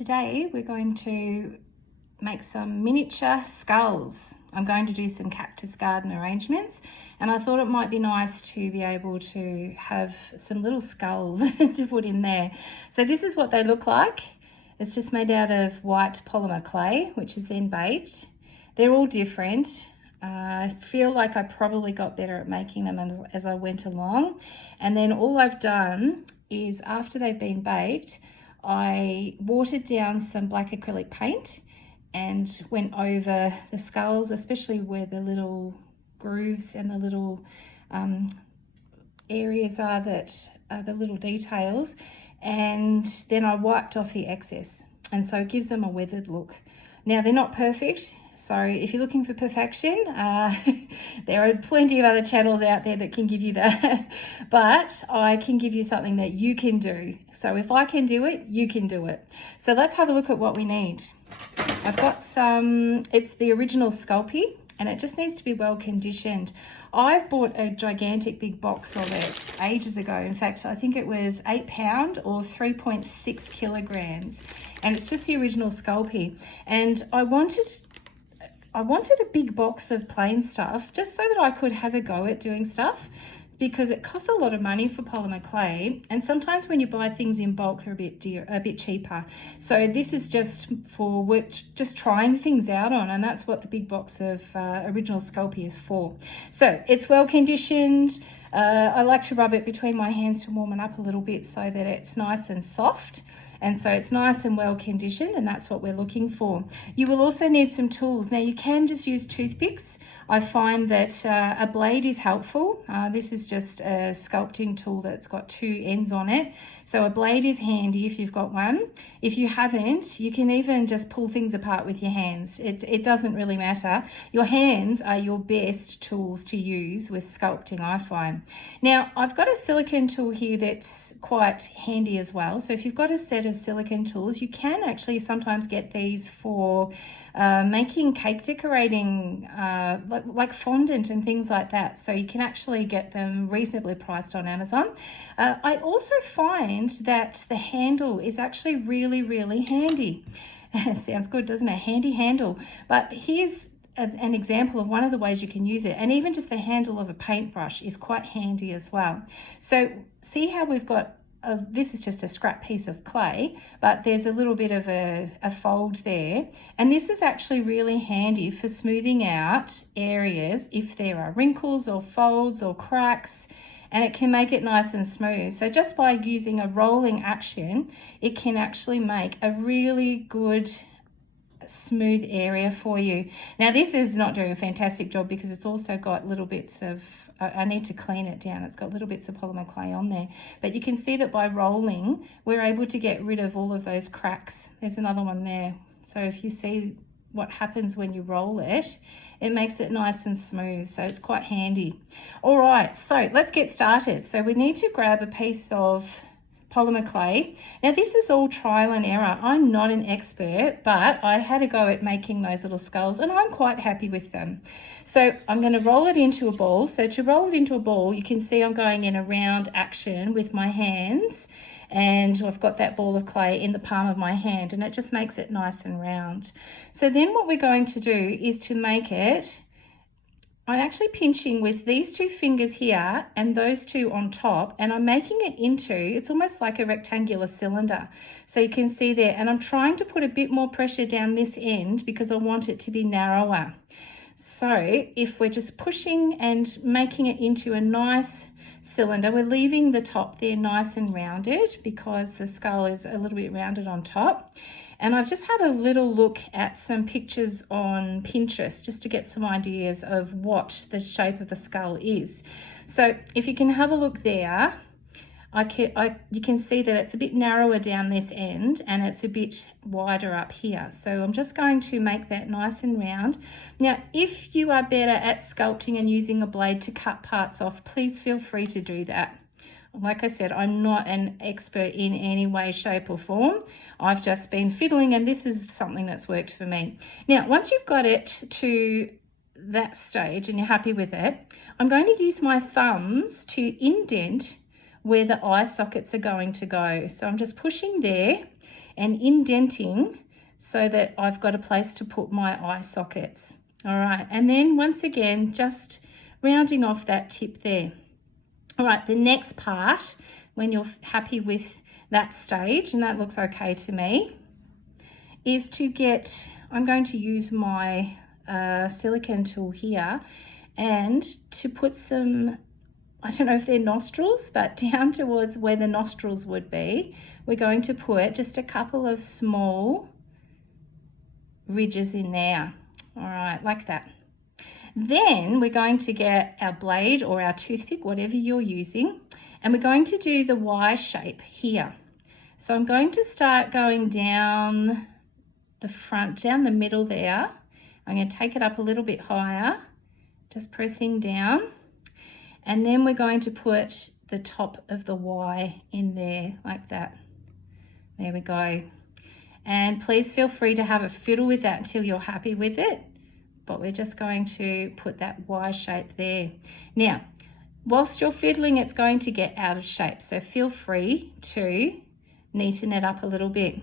Today we're going to make some miniature skulls. I'm going to do some cactus garden arrangements, and I thought it might be nice to be able to have some little skulls to put in there. So this is what they look like. It's just made out of white polymer clay, which is then baked. They're all different. I feel like I probably got better at making them as I went along. And then all I've done is, after they've been baked, I watered down some black acrylic paint and went over the skulls, especially where the little grooves and the little areas are that are the little details, and then I wiped off the excess, and so it gives them a weathered look. Now, they're not perfect, so if you're looking for perfection, there are plenty of other channels out there that can give you that, but I can give you something that you can do. So if I can do it, you can do it. So let's have a look at what we need. I've got some, it's the original Sculpey, and it just needs to be well conditioned. I bought a gigantic big box of it ages ago. In fact, I think it was £8 or 3.6 kilograms. And it's just the original Sculpey. And I wanted a big box of plain stuff just so that I could have a go at doing stuff, because it costs a lot of money for polymer clay, and sometimes when you buy things in bulk they're a bit cheaper. So this is just for just trying things out on, and that's what the big box of original Sculpey is for. So it's well conditioned. I like to rub it between my hands to warm it up a little bit so that it's nice and soft. And so it's nice and well conditioned, and that's what we're looking for. You will also need some tools. Now, you can just use toothpicks. I find that a blade is helpful. This is just a sculpting tool that's got two ends on it. So a blade is handy if you've got one. If you haven't, you can even just pull things apart with your hands. It doesn't really matter. Your hands are your best tools to use with sculpting, I find. Now, I've got a silicone tool here that's quite handy as well. So if you've got a set of silicone tools, you can actually sometimes get these for making cake decorating, like fondant and things like that. So you can actually get them reasonably priced on Amazon. I also find that the handle is actually really, really handy. Sounds good, doesn't it? Handy handle. But here's an example of one of the ways you can use it. And even just the handle of a paintbrush is quite handy as well. So see how we've got this is just a scrap piece of clay, but there's a little bit of a fold there. And this is actually really handy for smoothing out areas if there are wrinkles or folds or cracks, and it can make it nice and smooth. So just by using a rolling action, it can actually make a really good smooth area for you. Now, this is not doing a fantastic job because it's also got little bits of, I need to clean it down. It's got little bits of polymer clay on there, but you can see that by rolling, we're able to get rid of all of those cracks. There's another one there. So if you see what happens when you roll it, it makes it nice and smooth. So it's quite handy. All right, so let's get started. So we need to grab a piece of polymer clay. Now, this is all trial and error. I'm not an expert, but I had a go at making those little skulls, and I'm quite happy with them. So I'm going to roll it into a ball. So to roll it into a ball, you can see I'm going in a round action with my hands, and I've got that ball of clay in the palm of my hand, and it just makes it nice and round. So then what we're going to do is to make it, I'm actually pinching with these two fingers here and those two on top, and I'm making it into, it's almost like a rectangular cylinder. So you can see there, and I'm trying to put a bit more pressure down this end because I want it to be narrower. So if we're just pushing and making it into a nice cylinder, we're leaving the top there nice and rounded because the skull is a little bit rounded on top. And I've just had a little look at some pictures on Pinterest just to get some ideas of what the shape of the skull is. So if you can have a look there, you can see that it's a bit narrower down this end and it's a bit wider up here. So I'm just going to make that nice and round. Now, if you are better at sculpting and using a blade to cut parts off, please feel free to do that. Like I said, I'm not an expert in any way, shape or form. I've just been fiddling, and this is something that's worked for me. Now, once you've got it to that stage and you're happy with it, I'm going to use my thumbs to indent where the eye sockets are going to go. So I'm just pushing there, and indenting so that I've got a place to put my eye sockets. All right, and then once again, just rounding off that tip there. All right, the next part, when you're happy with that stage, and that looks okay to me, is to get, I'm going to use my silicone tool here and to put some, I don't know if they're nostrils, but down towards where the nostrils would be, we're going to put just a couple of small ridges in there. All right, like that. Then we're going to get our blade or our toothpick, whatever you're using, and we're going to do the Y shape here. So I'm going to start going down the front, down the middle there. I'm going to take it up a little bit higher, just pressing down. And then we're going to put the top of the Y in there like that. There we go. And please feel free to have a fiddle with that until you're happy with it. But we're just going to put that Y shape there. Now, whilst you're fiddling, it's going to get out of shape. So feel free to neaten it up a little bit.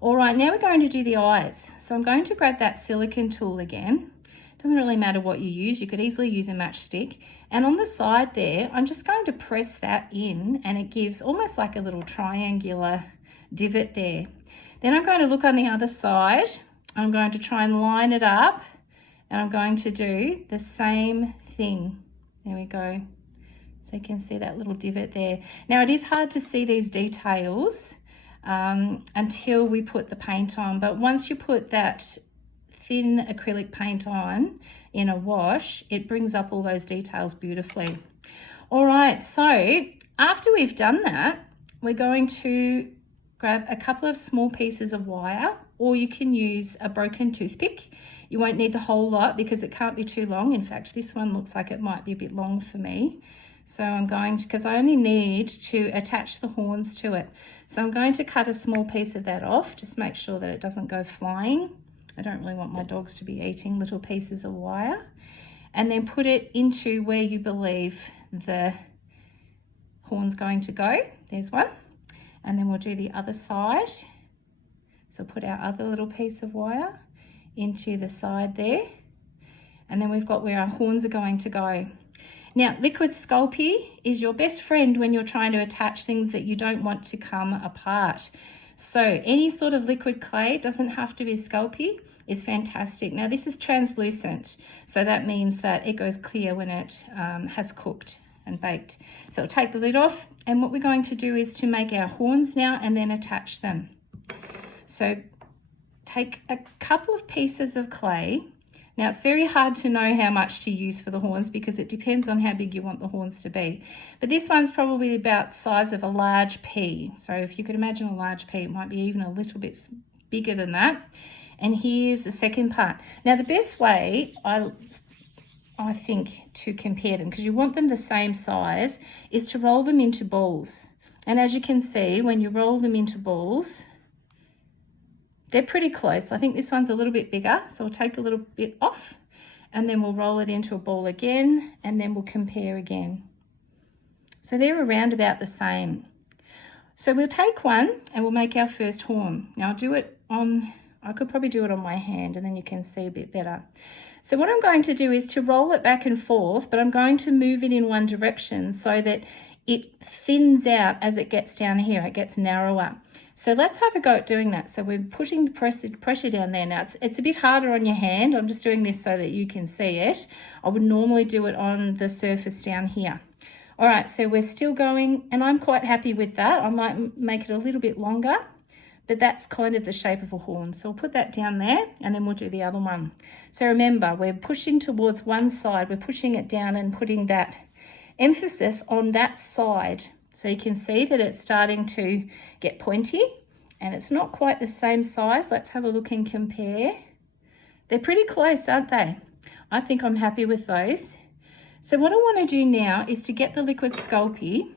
All right, now we're going to do the eyes. So I'm going to grab that silicone tool again. Doesn't really matter what you use. You could easily use a matchstick. And on the side there, I'm just going to press that in, and it gives almost like a little triangular divot there. Then I'm going to look on the other side. I'm going to try and line it up, and I'm going to do the same thing. There we go. So you can see that little divot there. Now it is hard to see these details until we put the paint on, but once you put that thin acrylic paint on in a wash, it brings up all those details beautifully. All right, so after we've done that, we're going to grab a couple of small pieces of wire, or you can use a broken toothpick. You won't need the whole lot because it can't be too long. In fact, this one looks like it might be a bit long for me. So I'm going to, because I only need to attach the horns to it. So I'm going to cut a small piece of that off, just make sure that it doesn't go flying. I don't really want my dogs to be eating little pieces of wire. And then put it into where you believe the horn's going to go. There's one. And then we'll do the other side. So put our other little piece of wire into the side there. And then we've got where our horns are going to go. Now, liquid Sculpey is your best friend when you're trying to attach things that you don't want to come apart. So any sort of liquid clay, doesn't have to be Sculpey, is fantastic. Now this is translucent, so that means that it goes clear when it has cooked and baked. So take the lid off, and what we're going to do is to make our horns now and then attach them. So take a couple of pieces of clay. Now it's very hard to know how much to use for the horns because it depends on how big you want the horns to be. But this one's probably about the size of a large pea. So if you could imagine a large pea, it might be even a little bit bigger than that. And here's the second part. Now the best way, I think, to compare them, because you want them the same size, is to roll them into balls. And as you can see, when you roll them into balls, they're pretty close. I think this one's a little bit bigger, so we'll take a little bit off and then we'll roll it into a ball again, and then we'll compare again. So they're around about the same. So we'll take one and we'll make our first horn. Now I'll do it on, I could probably do it on my hand and then you can see a bit better. So what I'm going to do is to roll it back and forth, but I'm going to move it in one direction so that it thins out as it gets down here, it gets narrower. So let's have a go at doing that. So we're putting the pressure down there now. It's a bit harder on your hand. I'm just doing this so that you can see it. I would normally do it on the surface down here. All right, so we're still going, and I'm quite happy with that. I might make it a little bit longer, but that's kind of the shape of a horn. So we'll put that down there, and then we'll do the other one. So remember, we're pushing towards one side. We're pushing it down and putting that emphasis on that side. So you can see that it's starting to get pointy, and it's not quite the same size. Let's have a look and compare. They're pretty close, aren't they? I think I'm happy with those. So what I want to do now is to get the liquid Sculpey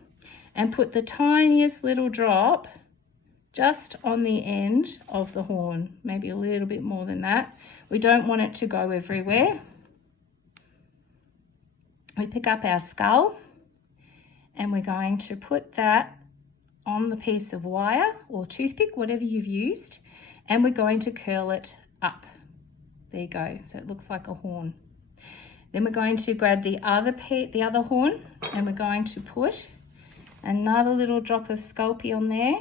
and put the tiniest little drop just on the end of the horn, maybe a little bit more than that. We don't want it to go everywhere. We pick up our skull and we're going to put that on the piece of wire or toothpick, whatever you've used, and we're going to curl it up. There you go, so it looks like a horn. Then we're going to grab the other horn, and we're going to put another little drop of Sculpey on there.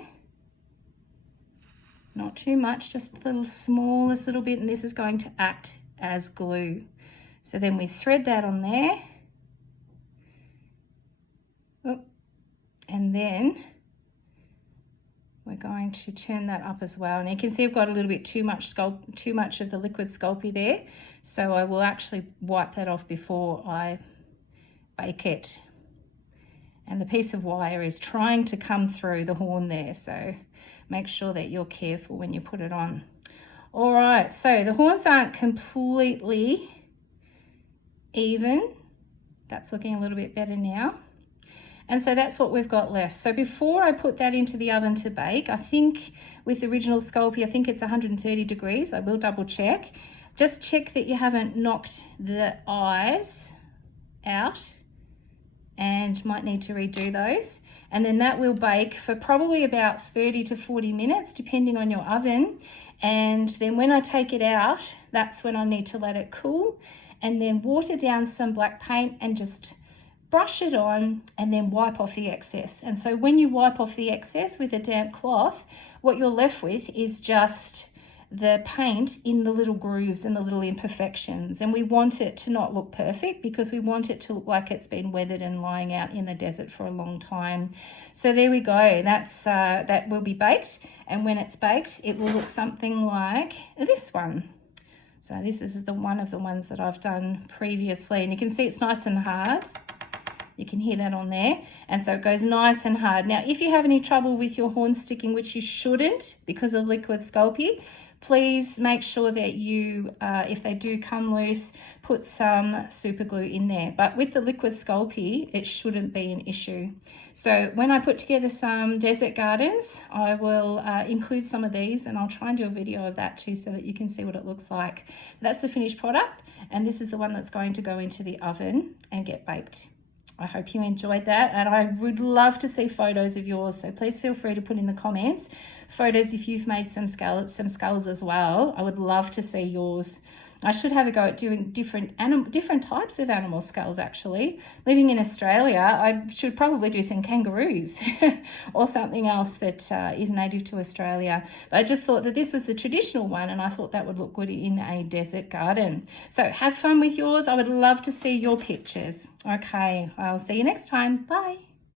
Not too much, just a little smallest little bit, and this is going to act as glue. So then we thread that on there. Oh, and then we're going to turn that up as well. And you can see I've got a little bit too much of the liquid Sculpey there. So I will actually wipe that off before I bake it. And the piece of wire is trying to come through the horn there. So make sure that you're careful when you put it on. All right, so the horns aren't completely even. That's looking a little bit better now. And so that's what we've got left. So before I put that into the oven to bake, I think with the original Sculpey, I think it's 130 degrees. I will double check. Just check that you haven't knocked the eyes out and might need to redo those. And then that will bake for probably about 30 to 40 minutes, depending on your oven. And then when I take it out, that's when I need to let it cool and then water down some black paint and just brush it on and then wipe off the excess. And so when you wipe off the excess with a damp cloth, what you're left with is just the paint in the little grooves and the little imperfections. And we want it to not look perfect because we want it to look like it's been weathered and lying out in the desert for a long time. So there we go. That will be baked. And when it's baked, it will look something like this one. So this is one of the ones that I've done previously. And you can see it's nice and hard. You can hear that on there. And so it goes nice and hard. Now, if you have any trouble with your horn sticking, which you shouldn't because of liquid Sculpey, please make sure that you, if they do come loose, put some super glue in there. But with the liquid Sculpey, it shouldn't be an issue. So when I put together some desert gardens, I will include some of these, and I'll try and do a video of that too so that you can see what it looks like. That's the finished product, and this is the one that's going to go into the oven and get baked. I hope you enjoyed that, and I would love to see photos of yours, so please feel free to put in the comments photos if you've made some skulls as well. I would love to see yours. I should have a go at doing different types of animal skulls actually. Living in Australia, I should probably do some kangaroos or something else that is native to Australia. But I just thought that this was the traditional one, and I thought that would look good in a desert garden. So have fun with yours. I would love to see your pictures. Okay, I'll see you next time. Bye.